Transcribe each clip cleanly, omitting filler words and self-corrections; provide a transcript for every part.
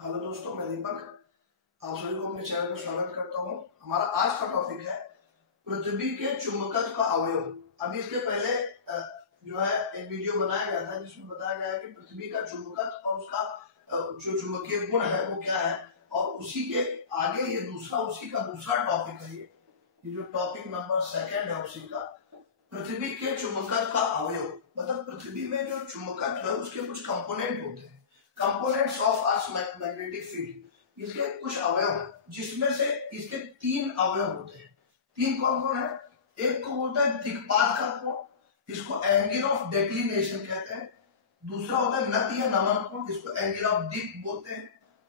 Hello दोस्तों, मैं दीपक आप सभी को अपने चैनल में स्वागत करता हूं। हमारा आज का टॉपिक है पृथ्वी के चुंबकत्व का अवयव। अभी इसके पहले जो है एक वीडियो बनाया गया था जिसमें बताया गया है कि पृथ्वी का चुंबकत्व और उसका जो चुंबकीय गुण है वो क्या है, और उसी के आगे ये उसी का दूसरा टॉपिक है। ये जो टॉपिक नंबर 2 है उसी का पृथ्वी के चुंबकत्व का अवयव। मतलब पृथ्वी में जो चुंबकत्व है उसके कुछ कंपोनेंट होते हैं, components of earth magnetic field. इसके कुछ अवयव जिसमें से इसके 3 अवयव होते हैं। 3 कौन कौन है? एक को बोलता है दिक्पात का कोण, इसको एंगल ऑफ डेक्लिनेशन कहते हैं। दूसरा होता है नत या नमन कोण, जिसको एंगल ऑफ डिप बोलते हैं।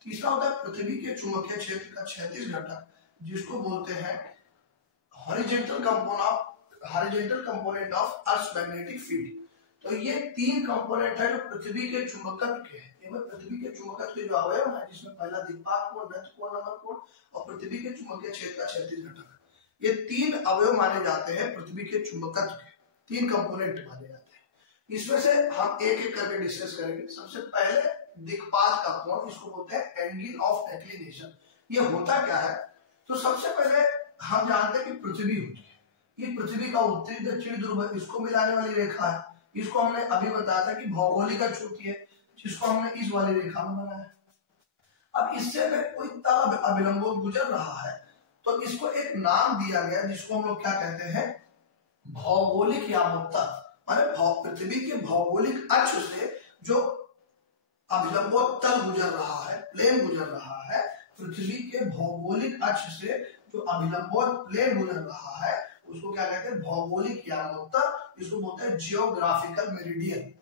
तीसरा होता है पृथ्वी के चुंबकीय क्षेत्र का क्षैतिज घटक, जिसको बोलते हैं horizontal component of earth magnetic field. तो ये 3 कंपोनेंट है जो पृथ्वी के चुंबकत्व के हैं। पृथ्वी के चुंबकत्व के जो अवयव है, जिसमें पहला दिक्पात कोण, नत कोण, नमन कोण और पृथ्वी के चुंबकीय क्षेत्र का क्षैतिज घटक, ये 3 अवयव माने जाते हैं पृथ्वी के चुंबकत्व के। 3 कंपोनेंट माने जाते हैं। इसमें से हम एक एक करके डिस्कस करेंगे। सबसे पहले दिक्पात का कोण, इसको बोलते हैं एंगल ऑफ डेक्लिनेशन। ये होता क्या है? तो सबसे पहले हम जानते हैं कि पृथ्वी होती है, ये पृथ्वी का उत्तरी दक्षिणी ध्रुव है, इसको मिलाने वाली रेखा है। इसको हमने अभी बताया था कि भौगोलिक अक्ष होती है, जिसको हमने इस वाली रेखा में बनाया। अब इससे अगर कोई तल अभिलंबोत गुजर रहा है तो इसको एक नाम दिया गया, जिसको हम लोग क्या कहते हैं? भौगोलिक यामोत्तर। माने पृथ्वी के भौगोलिक अक्ष से जो अभिलंबोत तल गुजर रहा है, प्लेन गुजर रहा है, पृथ्वी के भौगोलिक अक्ष से जो अभिलंबोत प्लेन गुजर रहा है उसको क्या कहते हैं? भौगोलिक यामोत्तर। इसको बोलते हैं जियोग्राफिकल मेरिडियन।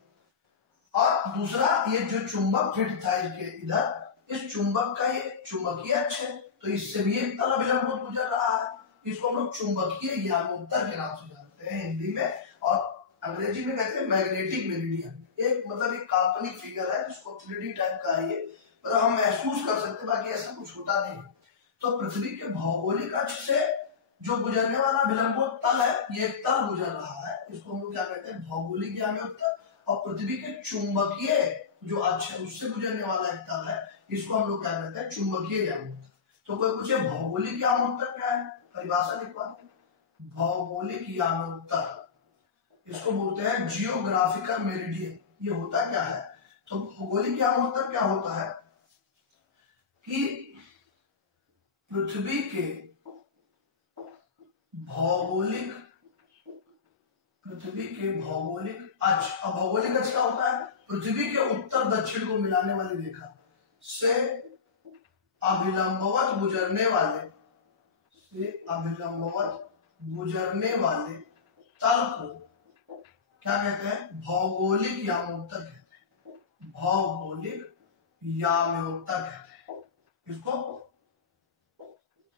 और दूसरा, ये जो चुंबक फिट था इसके इधर, इस चुंबक का ये चुंबकीय अक्ष है, तो इससे भी एक तल अभिलंबोत गुजर रहा है। इसको हम लोग चुंबकीय यामोत्तर के नाम से जानते हैं हिंदी में, और अंग्रेजी में कहते हैं मैग्नेटिक मेरिडियन। एक मतलब एक काल्पनिक फिगर है जिसको 3D टाइप का है, ये मतलब हम महसूस कर सकते हैं, बाकी ऐसा कुछ होता नहीं। तो पृथ्वी के भौगोलिक अक्ष से जो गुजरने वाला अभिलंबोत तल है, ये एक तल गुजर रहा है, इसको हम लोग क्या कहते हैं? भौगोलिक यामोत्तर। और पृथ्वी के चुंबकीय जो अक्ष है उससे गुजरने वाला एक तल है, इसको हम लोग क्या कहते हैं? चुंबकीय यामोत्तर। तो कोई पूछे भौगोलिक यामोत्तर क्या है? परिभाषा लिखवा दें। भौगोलिक यामोत्तर इसको बोलते हैं जियोग्राफिकल मेरिडियन। ये होता क्या है? तो भौगोलिक यामोत्तर क्या होता है कि पृथ्वी के भौगोलिक अक्ष। अब भौगोलिक अक्ष क्या होता है? पृथ्वी के उत्तर दक्षिण को मिलाने वाली रेखा से अभिलंबवत गुजरने वाले तल को क्या कहते हैं? भौगोलिक यामोत्तर कहते हैं। भौगोलिक यामोत्तर कहते हैं इसको।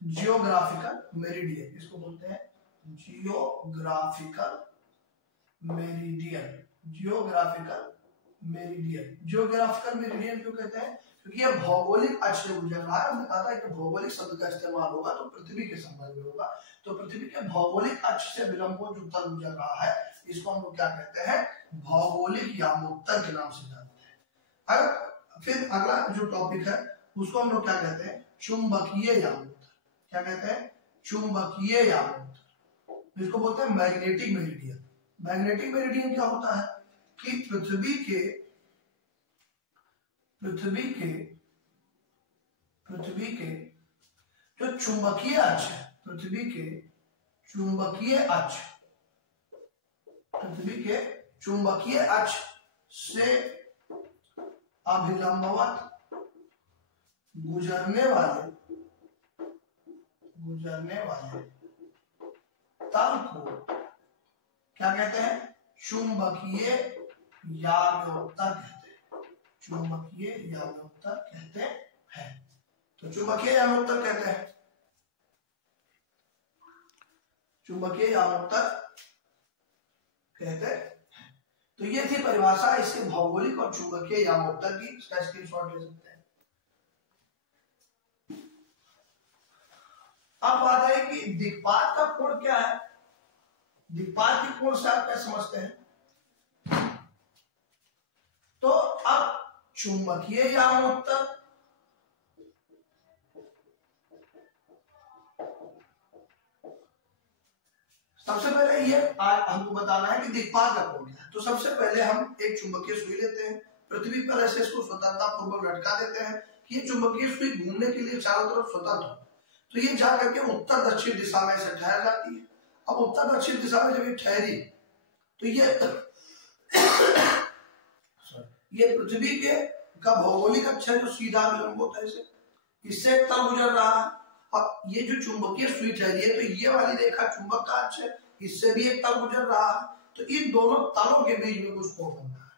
जियोग्राफिकल मेरिडियन इसको बोलते हैं, जियोग्राफिकल मेरिडियन। जियोग्राफिकल मेरिडियन क्यों कहते हैं? क्योंकि यह भौगोलिक अक्ष से गुजर रहा है। हमने कहा था कि भौगोलिक शब्द का इस्तेमाल होगा तो पृथ्वी के संबंध में होगा। तो पृथ्वी के भौगोलिक अक्ष से विलंबों जो तल गुजर रहा है, इसको हम लोग क्या कहते हैं? भौगोलिक यामोत्तर के नाम से जानते हैं। अगर फिर अगला जो टॉपिक है उसको हम लोग क्या कहते हैं? चुंबकीय यामोत्तर। क्या कहते हैं? चुंबकीय यामोत्तर। इसको बोलते हैं मैग्नेटिक मेरिडियन। मैग्नेटिक मेरिडियन क्या होता है कि पृथ्वी के जो चुंबकीय अक्ष है, पृथ्वी के चुंबकीय अक्ष से अभिलंबवत गुजरने वाले तल को क्या कहते हैं? चुंबकीय यामोत्तर कहते हैं। चुंबकीय यामोत्तर कहते हैं। तो चुंबकीय यामोत्तर कहते हैं, चुंबकीय यामोत्तर कहते हैं। तो ये थी परिभाषा इसके भौगोलिक और चुंबकीय यामोत्तर की। इसका स्क्रीनशॉट ले सकते हैं। अब बात है कि दिक्पात का कोण क्या है? दिक्पात के कोण से आप क्या समझते हैं? तो अब चुंबकीय यामोत्तर सबसे पहले ये हमको बताना है कि दिक्पात का कोण क्या है। तो सबसे पहले हम एक चुंबकीय सुई लेते हैं, पृथ्वी पर ऐसे इसको स्वतंत्रता पूर्वक लटका देते हैं कि ये चुंबकीय सुई घूमने के लिए चारों तरफ स्वतंत्र हो। तो ये जा करके उत्तर दक्षिण दिशा में ऐसे ठहर जाती है। अब उत्तर दक्षिण दिशा में जब ये ठहरी तो ये पृथ्वी के का भौगोलिक अक्ष है जो सीधा विलंब होता है, इससे एक तल गुजर रहा है। अब ये जो चुंबकीय सुई ठहरी है तो ये वाली रेखा चुंबक का अक्ष है, इससे भी एक तल गुजर रहा है। तो इन दोनों तलों के बीच में कुछ कोण बन रहा है।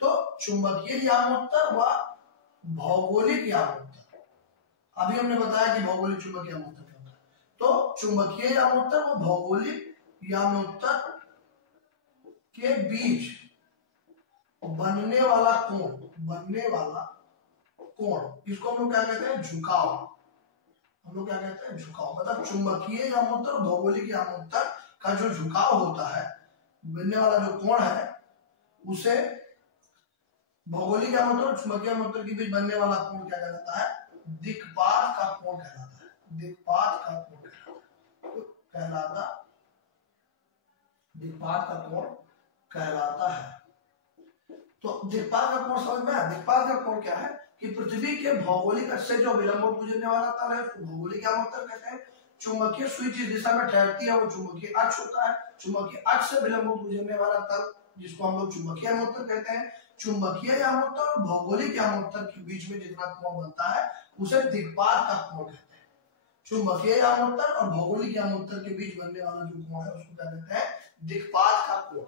तो चुंबकीय यामोत्तर व भौगोलिक यामोत्तर, अभी हमने बताया कि भौगोलिक चुंबकीय यामोत्तर क्या होता है। तो चुंबकीय यामोत्तर व भौगोलिक यामोत्तर के बीच बनने वाला कोण, इसको हम लोग क्या कहते हैं, झुकाव। हम लोग क्या कहते हैं, झुकाव। मतलब चुंबकीय यामोत्तर और भौगोलिक यामोत्तर का जो झुकाव होता है, बनने वाला जो कोण है, उसे भौगोलिक यामोत्तर और चुंबकीय यामोत्तर के बीच बनने वाला कोण क्या कहलाता है, दिक्पात का कोण कहलाता है। दिक्पात का कोण कहलाता है। तो दिक्पात का कोण समझ में आया। दिक्पात का कोण क्या है कि पृथ्वी के भौगोलिक अक्ष से जो विलंब गुजरने वाला तल है उसको भौगोलिक यामोत्तर कहते हैं। चुंबकीय सुई जिस दिशा में ठहरती है वो चुंबकीय अक्ष होता है। चुंबकीय अक्ष से विलंब गुजरने वाला तल जिसको हम लोग चुंबकीय यामोत्तर कहते हैं। चुंबकीय यामोत्तर और भौगोलिक यामोत्तर के बीच में जितना कोण बनता है उसे दिक्पात का कोण कहते हैं। चुंबकीय यामोत्तर और भौगोलिक यामोत्तर के बीच बनने वाला जो कोण है उसको क्या कहते हैं, दिक्पात का कोण।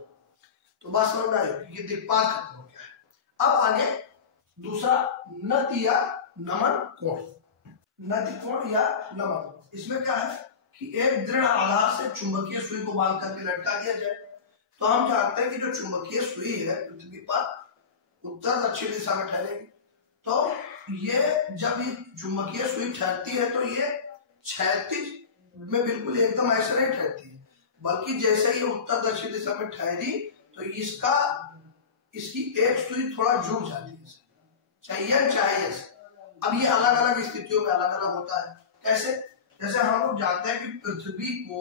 तो बात समझ में आई कि दिक्पात का कोण क्या है। अब आगे दूसरा नति या नमन कोण। नति कोण या नमन, इसमें क्या है कि एक दृढ़ आधार से चुंबकीय सुई को बांध करके लटका दिया जाए। तो हम जानते हैं कि जो चुंबकीय सुई है पृथ्वी पर उत्तर दक्षिण दिशा में ठहरेगी। तो ये जब ये चुंबकीय सुई ठहरती है तो ये क्षैतिज में बिल्कुल एकदम ऐसे नहीं ठहरती है, बल्कि जैसे ये उत्तर दक्षिण दिशा में ठहरी तो इसकी एक सुई थोड़ा झुक जाती है, चाहे ऐसे। अब ये अलग अलग स्थितियों में अलग अलग होता है। कैसे? जैसे हम लोग जानते हैं कि पृथ्वी को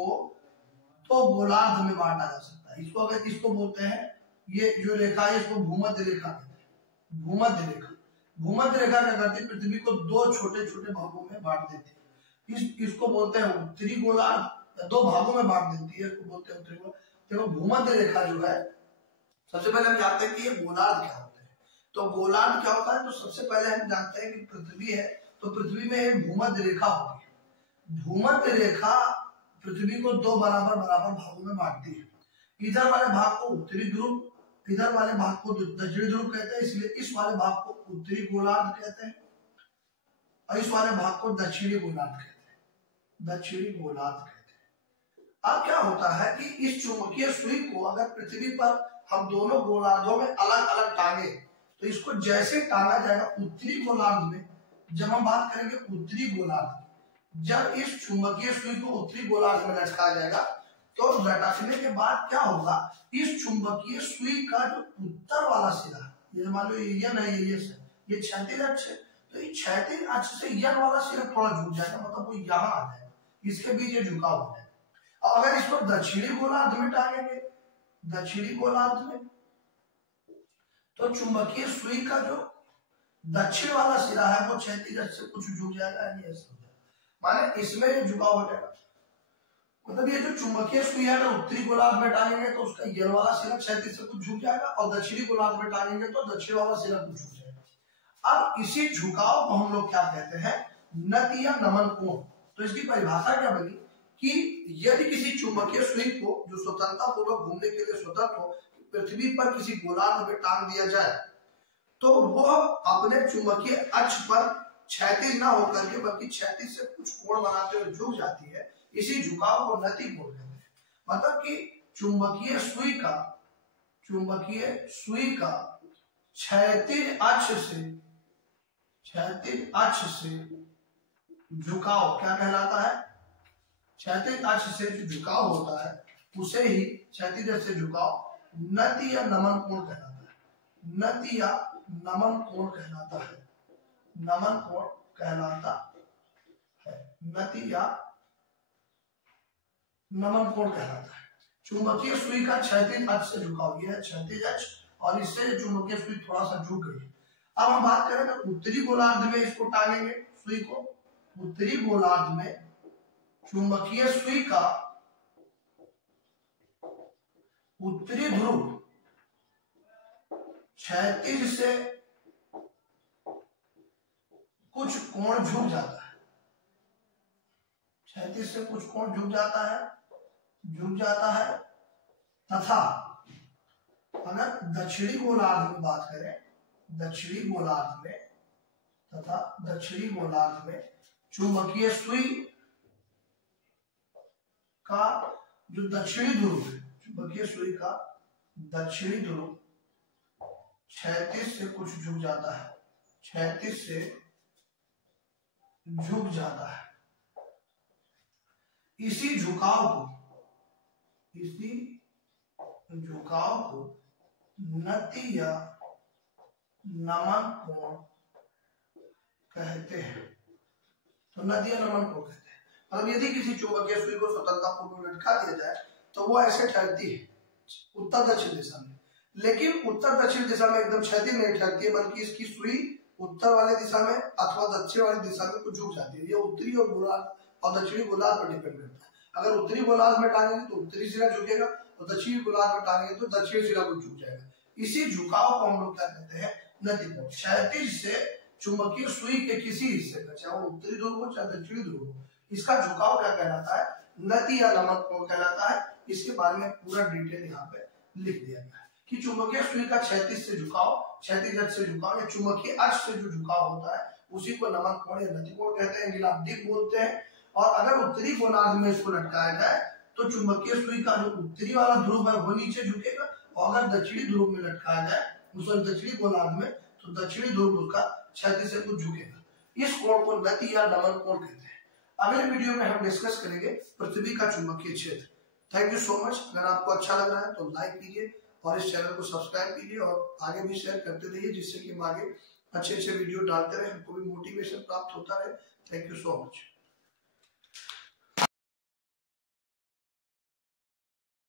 तो गोलार्ध में बांटा जा सकता है। इसको बोलते हैं, ये जो रेखा है इसको भूमध्य रेखा कहते हैं। भूमध्य रेखा क्या करती है, पृथ्वी को दो छोटे छोटे भागों में बांट देती है। इसको बोलते हैं उत्तरी गोलार्ध, दो भागों में बांट देती है, इसको बोलते हैं उत्तरी गोलार्ध। देखो भूमध्य रेखा जो है, सबसे पहले हम जानते हैं कि ये गोलार्ध क्या होता है। तो गोलार्ध क्या होता है, तो सबसे पहले हम जानते हैं कि पृथ्वी है तो पृथ्वी में एक भूमध्य रेखा होती है। भूमध्य रेखा पृथ्वी को दो बराबर भागों में बांटती है। इधर वाले भाग को उत्तरी ध्रुव, इधर वाले भाग को दक्षिणी ध्रुव कहते हैं, इसलिए इस वाले भाग को उत्तरी गोलार्ध कहते हैं और इस वाले भाग को दक्षिणी गोलार्ध कहते हैं। अब क्या होता है कि इस चुंबकीय सुई को अगर पृथ्वी पर हम दोनों गोलार्धों में अलग अलग टांगे तो इसको जैसे टांगा जाएगा उत्तरी गोलार्ध में, जब हम बात करेंगे उत्तरी गोलार्ध, जब इस चुंबकीय सुई को उत्तरी गोलार्ध में लटका जाएगा तो लटकने के बाद क्या होगा, इस चुंबकीय सुई का जो उत्तर वाला सिरा, ये मान लो ये नहीं, ये क्षैतिज अक्ष है, तो इस क्षैतिज अक्ष से यह वाला सिरा थोड़ा झुक जाएगा, मतलब वो यहाँ आ जाएगा, इसके बीच ये झुकाव हो जाएगा। और अगर इसको दक्षिणी गोलार्ध में टांगेंगे, दक्षिणी गोलार्ध में, तो चुंबकीय सुई का जो दक्षिण वाला सिरा है वो क्षैतिज अक्ष से कुछ झुक जाएगा, माने इसमें झुकाव हो जाएगा। मतलब ये जो चुंबकीय सुई है ना उत्तरी गोलार्ध में टांगेंगे तो उसका ये वाला सिरा क्षैतिज से कुछ झुक जाएगा और दक्षिणी गोलार्ध में टांगेंगे तो दक्षिण वाला सिरा कुछ झुक जाएगा। अब इसी झुकाव को हम लोग क्या कहते हैं, नति या नमन कोण। तो इसकी परिभाषा क्या बनी कि यदि किसी चुंबकीय सुई को जो स्वतंत्रता पूर्वक घूमने के लिए स्वतंत्र हो पृथ्वी पर किसी गोलार्ध में टांग दिया जाए तो वह अपने चुंबकीय अक्ष पर क्षैतिज ना होकर के बल्कि क्षैतिज से कुछ कोण बनाते हुए झुक जाती है, इसी झुकाव को नति कोण कहते हैं। मतलब कि चुंबकीय सुई का क्षैतिज अक्ष से झुकाव क्या कहलाता है, क्षैतिज अक्ष से जो झुकाव होता है उसे ही क्षैतिज अक्ष से झुकाव नति या नमन कोण कहलाता है। नति या नमन कोण कहलाता है। नमन कोण कहलाता है, नति या नमन कोण कहलाता है। चुंबकीय सुई का क्षैतिज अक्ष से झुकाव, यह है क्षैतिज अक्ष और इससे चुंबकीय सुई थोड़ा सा झुक गई। अब हम बात करें तो उत्तरी गोलार्ध में इसको टांगेंगे सुई को। उत्तरी गोलार्ध में चुंबकीय सुई का उत्तरी ध्रुव क्षैतिज से कुछ कोण झुक जाता है, क्षैतिज से कुछ कोण झुक जाता है तथा अगर दक्षिणी गोलार्ध में बात करें, दक्षिणी गोलार्ध में चुंबकीय सुई का जो दक्षिणी ध्रुव है, चुंबकीय सुई का दक्षिणी ध्रुव क्षैतिज से कुछ झुक जाता है, क्षैतिज से झुक जाता है। इसी झुकाव को नति या नमन कोण कहते हैं। तो नति या नमन कोण कहते हैं। मतलब यदि किसी चुंबकीय सुई को स्वतंत्रतापूर्वक लटका दिया जाए तो वो ऐसे ठहरती है उत्तर दक्षिण दिशा में, लेकिन उत्तर दक्षिण दिशा में एकदम क्षैतिज नहीं ठहरती है, बल्कि इसकी सुई उत्तर वाले दिशा में अथवा दक्षिण वाली दिशा में कुछ झुक जाती है। ये उत्तरी और गोलार्ध और दक्षिणी गोलार्ध पर डिपेंड करता है। अगर उत्तरी गोलार्ध में टांगेंगे तो उत्तरी सिरा झुकेगा और दक्षिणी गोलार्ध में टांगेंगे तो दक्षिणी सिरा कुछ झुक जाएगा। इसी झुकाव को हम लोग क्या कहते हैं, नति कोण। क्षैतिज से चुंबकीय सुई के किसी हिस्से का, चाहे वो उत्तरी ध्रुव हो चाहे दक्षिणी ध्रुव हो, इसका झुकाव क्या कहलाता है, नति या नमन कोण कहलाता है। इसके बारे में पूरा डिटेल यहाँ पे लिख दिया गया है कि चुंबकीय सुई का क्षैतिज से झुकाव, क्षैतिज अक्ष से झुकाव या चुंबकीय अक्ष से जो झुकाव होता है उसी को नमन कोण या नति कोण कहते हैं, नीलाब्दिक बोलते हैं। और अगर उत्तरी गोलार्ध में इसको लटकाया जाए तो चुंबकीय सुई का जो उत्तरी वाला ध्रुव है वो नीचे झुकेगा, और अगर दक्षिणी ध्रुव में लटकाया जाए उसको दक्षिणी गोलार्ध में तो दक्षिणी ध्रुव उसका क्षैतिज से कुछ झुकेगा। इस कोण को नति या नमन कोण कहते हैं। अगले वीडियो में हम डिस्कस करेंगे पृथ्वी का चुंबकीय क्षेत्र। Thank you so much. अगर आपको अच्छा लग रहा है तो लाइक कीजिए और इस चैनल को सब्सक्राइब कीजिए और आगे भी शेयर करते रहिए, जिससे कि हम आगे अच्छे वीडियो डालते रहे, हमको भी मोटिवेशन प्राप्त होता रहे। Thank you so much.